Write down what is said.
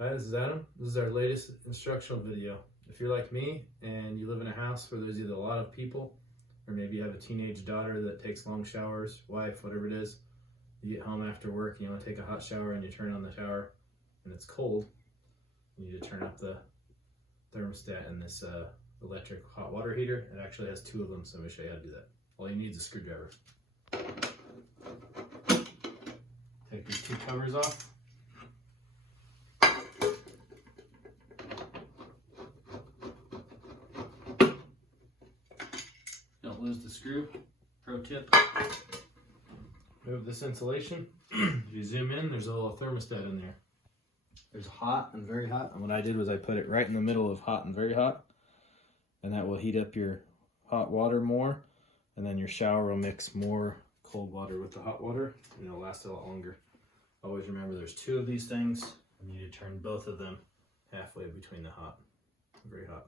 Hi, this is Adam. This is our latest instructional video. If you're like me and you live in a house where there's either a lot of people or maybe you have a teenage daughter that takes long showers, wife, whatever it is, you get home after work and you want to take a hot shower and you turn on the shower and it's cold, you need to turn up the thermostat in this electric hot water heater. It actually has two of them, so let me show you how to do that. All you need is a screwdriver. Take these two covers off. Don't lose the screw. Pro tip. Move this insulation. If you zoom in, there's a little thermostat in there. There's hot and very hot. And what I did was I put it right in the middle of hot and very hot. And that will heat up your hot water more. And then your shower will mix more cold water with the hot water. And it'll last a lot longer. Always remember there's two of these things. And you need to turn both of them halfway between the hot and very hot.